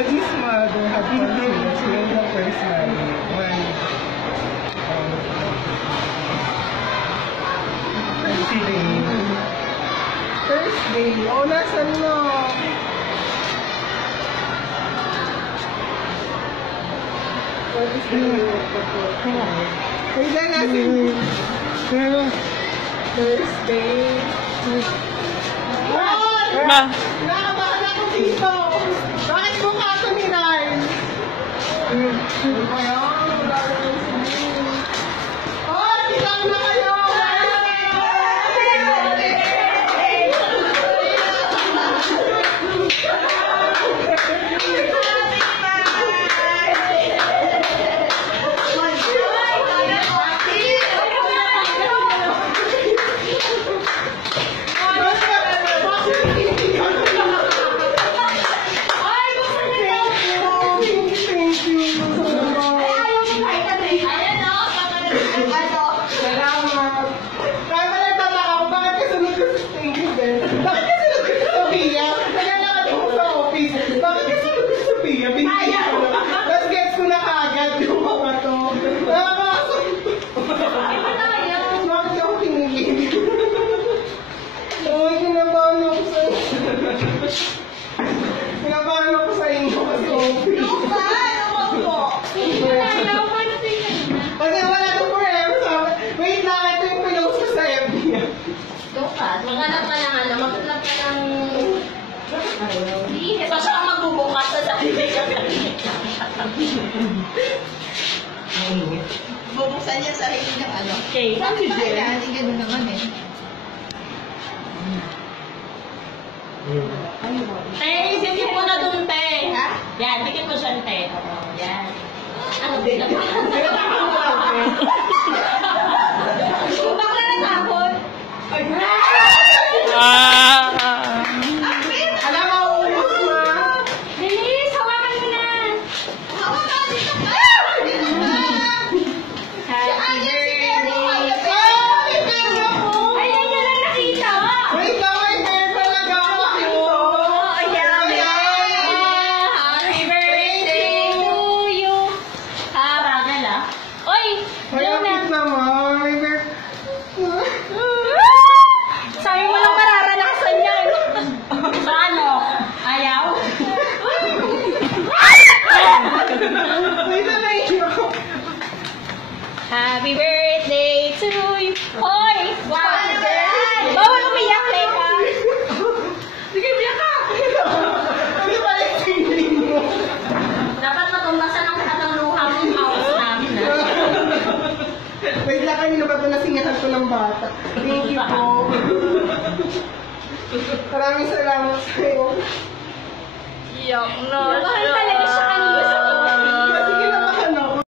This mother had continued. She was the first one. First day. Oh, nasan na? What is the name of the book? Kaya nasin. First day. Nakabahan ako dito. Bakit mukha ito ni Ryan? Ano ba yan? Oh, bilang na kayo! Pinabahan ako sa inyo kasi kasi wala ito forever. Wait lang, ito yung pinost ko sa FB. Dokas, maghanap ka ng ano, maghanap ka ng... Ito siya ang magbubukas sa sarili. Bubuksan niya sa sarili ng ano. Okay, sabi ba yan? Hindi ganun naman eh. Te, sikip mo na dun, te. Ha? Yan, sikip mo siya, te. Yan. Ano din naman? Kung bakla na takot. Alam mo, uubos na. Bilis, hawakan mo na. Hawakan dito ka. Happy birthday. Ayan niya lang nakita. Wait lang, may hair talaga ako. Happy birthday to you. Ragal ah. Oy, diyan na. Malapit naman. May hair. Sabi mo lang mararanasan yan. Paano? Ayaw? Wait na lang yun. Happy birthday to you. Hoy! Bawal umiyak, Leka. Sige, biyak ka. Ano ba yung tingin mo? Dapat matumbasan ang katang luha mong house namin. Wait lang, kanina ba ito nasingatan ko ng bata? Thank you po. Maraming salamat sa'yo. Iyak na. Mahal talaga